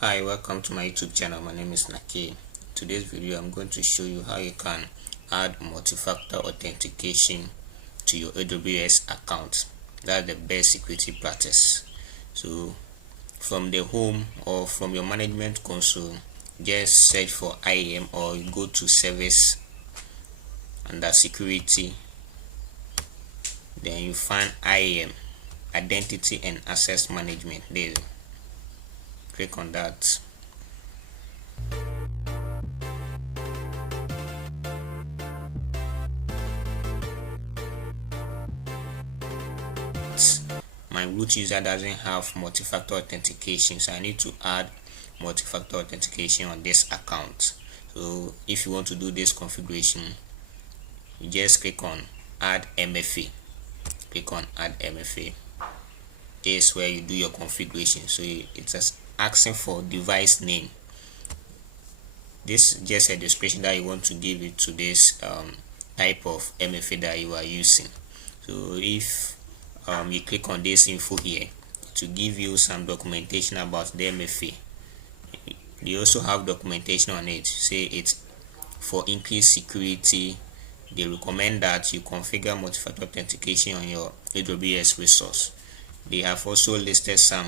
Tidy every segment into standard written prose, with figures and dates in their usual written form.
Hi, welcome to my YouTube channel. My name is Naki. Today's video I'm going to show you how you can add multi-factor authentication to your AWS account. That's the best security practice. So from the home or from your management console, just search for IAM or you go to service under security, then you find IAM, identity and access management. There, click on that. My root user doesn't have multi-factor authentication, so I need to add multi-factor authentication on this account. So if you want to do this configuration, you just click on add MFA. Click on add MFA. This is where you do your configuration. So it's asking for device name. This is just a description that you want to give it to this type of MFA that you are using. So if you click on this info here to give you some documentation about the MFA. They also have documentation on it. Say it's for increased security. They recommend that you configure multi-factor authentication on your AWS resource. They have also listed some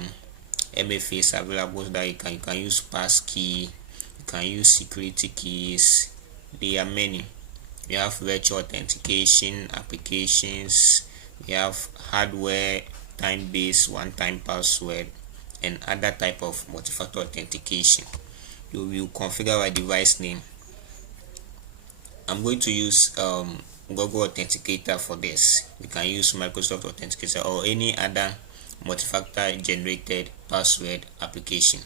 MFAs available that you can use passkey, you can use security keys. There are many. You have virtual authentication applications. We have hardware, time-based, one-time password, and other type of multi-factor authentication. You will configure a device name. I'm going to use Google Authenticator for this. You can use Microsoft Authenticator or any other multi-factor generated password application.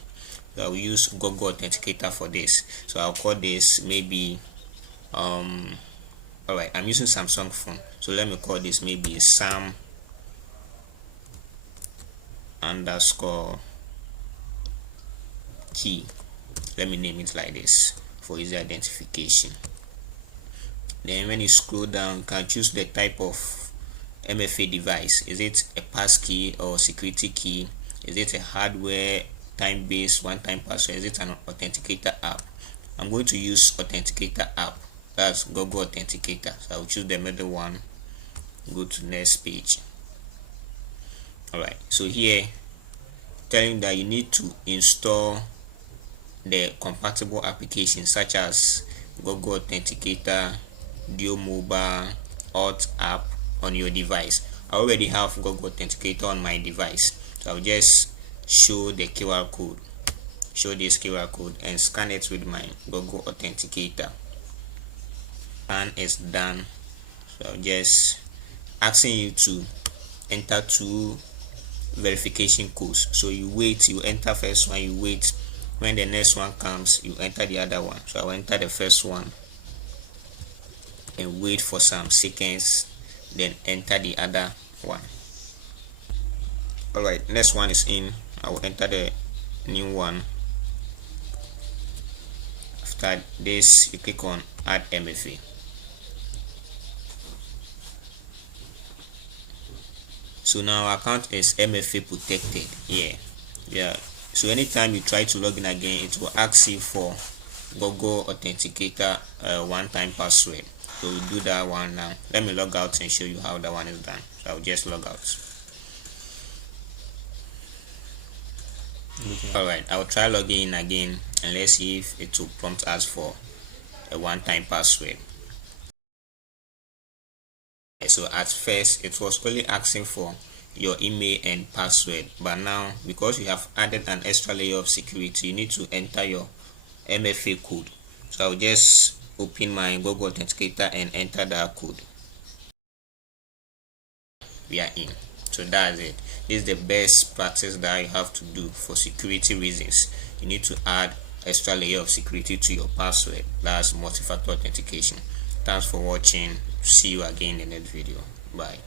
So I will use Google Authenticator for this. So I'll call this maybe alright, I'm using Samsung phone, so let me call this maybe Sam underscore key. Let me name it like this for easy identification. Then when you scroll down, you can choose the type of MFA device. Is it a passkey or security key? Is it a hardware, time-based, one-time password? Is it an authenticator app? I'm going to use authenticator app. That's Google Authenticator. So I'll choose the middle one, go to next page. Alright, so here telling that you need to install the compatible applications such as Google Authenticator, Duo Mobile, Auth app on your device. I already have Google Authenticator on my device, so I'll just show the QR code, show this QR code and scan it with my Google Authenticator. And it's done. So I'm just asking you to enter two verification codes. So you wait, you enter first one, you wait. When the next one comes, you enter the other one. So I'll enter the first one and wait for some seconds, then enter the other one. Alright, next one is in. I will enter the new one. After this, you click on add MFA. So now our account is MFA protected. Yeah. So anytime you try to log in again, it will ask you for Google Authenticator one-time password. So we'll do that one now. Let me log out and show you how that one is done. So I'll just log out. Alright, I'll try logging in again and let's see if it will prompt us for a one-time password. So at first it was only asking for your email and password, but now because you have added an extra layer of security, you need to enter your MFA code. So I'll just open my Google Authenticator and enter that code. We are in. So that's it. This is the best practice that you have to do for security reasons. You need to add extra layer of security to your password. That's multi-factor authentication. Thanks for watching. See you again in the next video. Bye.